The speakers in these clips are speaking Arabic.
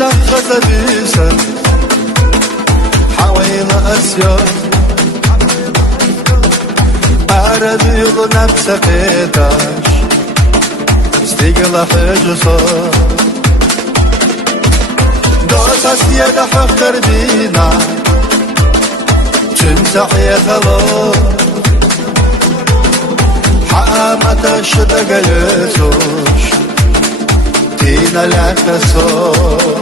لخز بيسن حويل أسير أرد يغو نفس قيتاش استيقل حجصر دوتا سيادة حقر بينا تنسحي خلاص حامة شدق يسوش تينا لك الصوت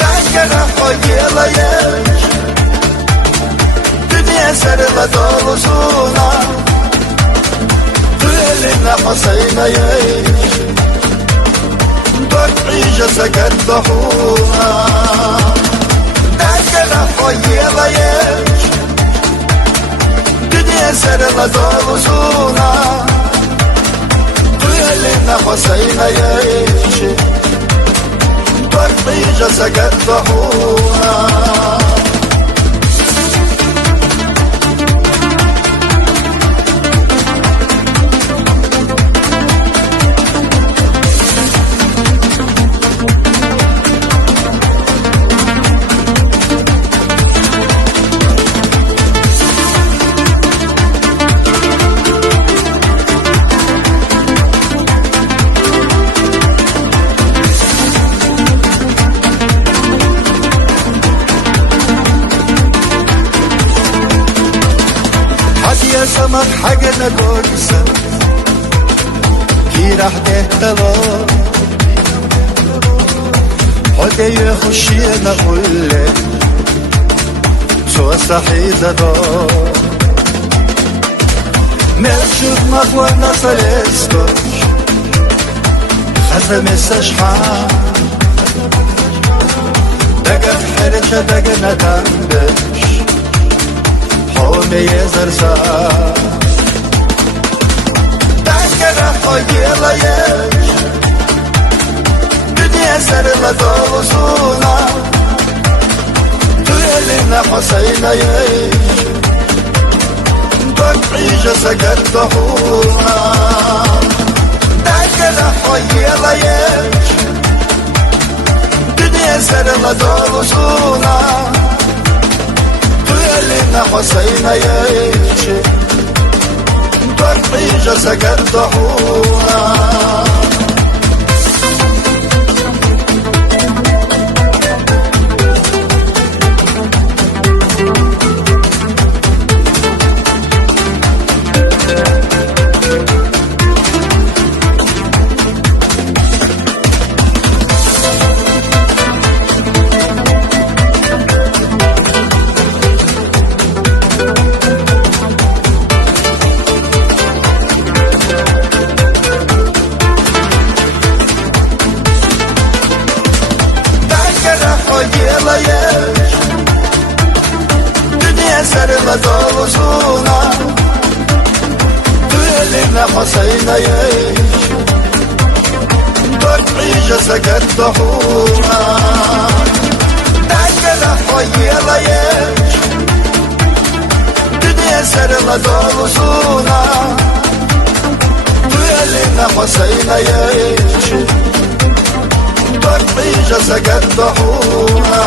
دنگنا خويلا يش دنيا سرلا دولسونا دلنا حسينا يش عيشة سكت ضحونا دنگنا خويلا يش دنيا سرلا دولسونا دلنا حسينا يش عيشة سكت ضحونا يا سمك حاجنا كويسة كي راح تهتلا حتى يخشينا كله سوى صحيدة دار نشوف مخوانا سلسكوش خزم السشحان دقا حرشة دقا نتنبش حومي يزرسا دنگنا خويلا يش دنيا سرلا دولسونا تلنا حسينا يش عيشة سكت ضحونا دنگنا خويلا يش دنيا سرلا دولسونا لنا حسينا يعيش عيشة سكت ضحونا خويلا يش دنيا سرلا دولسونا دلنا حسينا يش عيشة سكت ضحونا دنگنا خويلا يش دنيا سرلا دولسونا دلنا حسينا يش عيشة سكت ضحونا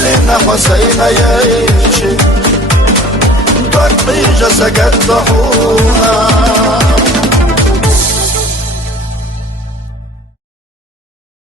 لنا حسينا يعيش عيشة سكت ضحونا